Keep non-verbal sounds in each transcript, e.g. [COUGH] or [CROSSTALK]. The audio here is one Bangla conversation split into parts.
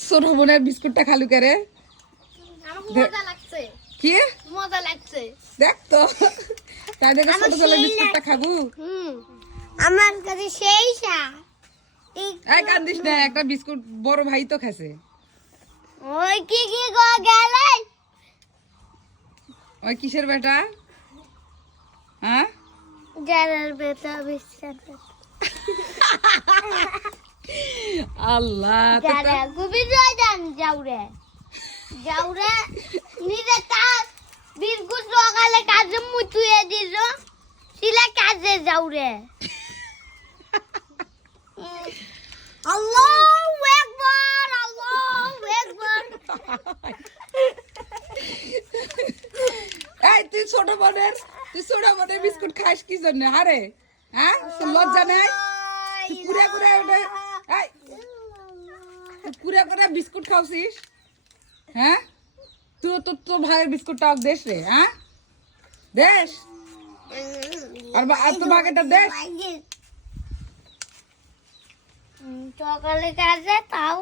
ছোট বোনের বিস্কুটটা খালু করে কি? মজা লাগছে। দেখ তো। তাই দেখে ছোট ছোট বিস্কুটটা খাব? আমার কাছে সেই এই কান্দিস না একটা বিস্কুট বড় ভাই তো খাসে ওই কি কি গো গেলে? ওই কিসের বেটা? হ্যাঁ? যারার বেটা বিশ্বাস [LAUGHS] আল্লাহ গুবি জয় যান যাওরে। যাওরে নিজে কাজ বিস্কুট সকালে কাজে মুতুয়ে দিল সিলা কাজে যাওরে। আল্লাহু আকবার আল্লাহু আকবার। এই তুই ছোট বোনের তুই ছোট বোনের বিস্কুট খাস কি জন্য? আরে হ্যাঁ? লজ্জা নাই? কুড়ে কুড়ে ওটা কুড়ে কুড়ে বিস্কুট খাওছিস হ্যাঁ? তুই তো তোর ভাইয়ের বিস্কুটটা দেশ রে হ্যাঁ? দেশ? আর আর তোর ভাগেরটা দেশ? সকালে কাজে তাও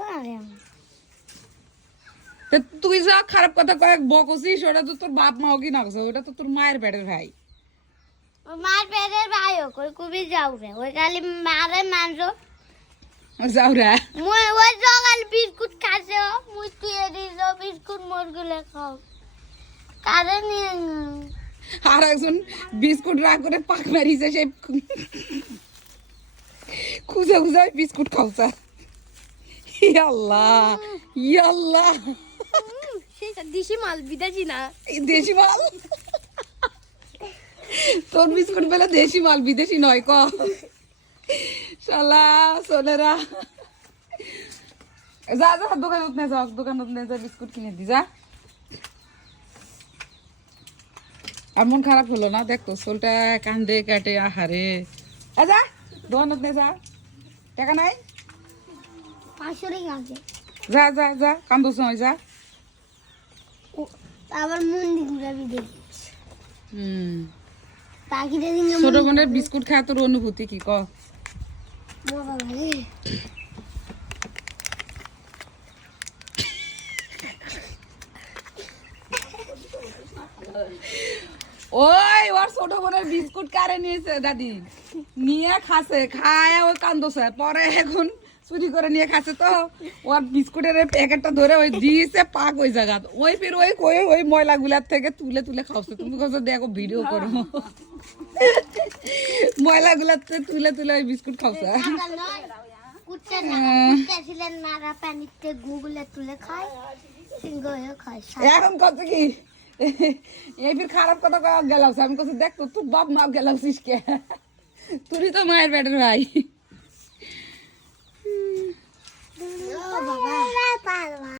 তা তুই যা খারাপ কথা কয়েক বকছিস ওটা তো তোর বাপ মাও কি না ওটা তো তোর মায়ের পেটের ভাই। মার পেটের ভাই ওই কুবি যাওরে ওই খালি মারে মানছো যাও রে মুই ওই সকাল বিস্কুট খাচ্ছে মুই তুই দিছ বিস্কুট মোর গুলে খাও। কারে নিয়ে আর একজন বিস্কুট রাগ করে পাক মারিছে সে খুঁজে খুঁজে বিস্কুট খাওছা। ইয়াল্লাহ হুম, সেটা মাল বিদেশি না। দেশি মাল তোর বিস্কুট বেলা দেশি মাল বিদেশি নয় ক। শালা সোনেরা। যা যা দোকানত নে যা দোকানত নে যা বিস্কুট কিনে দি যা। আর মন খারাপ হলো না দেখ তো সোলটা কান্দে কাটে আহারে। যা দোকানত নে যা। টাকা নাই? যা যা যা কান্দোস নয় যা। আবার মন্দির ঘুরাবি দেখি হুম। ছোট বোনের বিস্কুট খাওয়া তোর অনুভূতি কি ক? ওই, ওর ছোট বোনের বিস্কুট কারে নিয়েছে, দাদি? নিয়ে খাসে, খায় ওই কান্দছে। পরে এখন চুরি করে নিয়ে খাচ্ছে তো। ওর বিস্কুটের প্যাকেটটা ধরে ওই দিয়েছে পাক ওই জায়গা ওই ফির ওই ওই ওই ময়লা গুলার থেকে তুলে তুলে খাওয়াছে তুমি কোথাও দেখো ভিডিও করো। ময়লাগুলা তুলে তুলে ওই বিস্কুট খাওয়া হ্যাঁ। এখন কত কি? এই খারাপ কথা কয়া গেলাম আমি কত দেখ তো তোর বাপ মা গেলামছিস কে তুই তো মায়ের বেটার ভাই।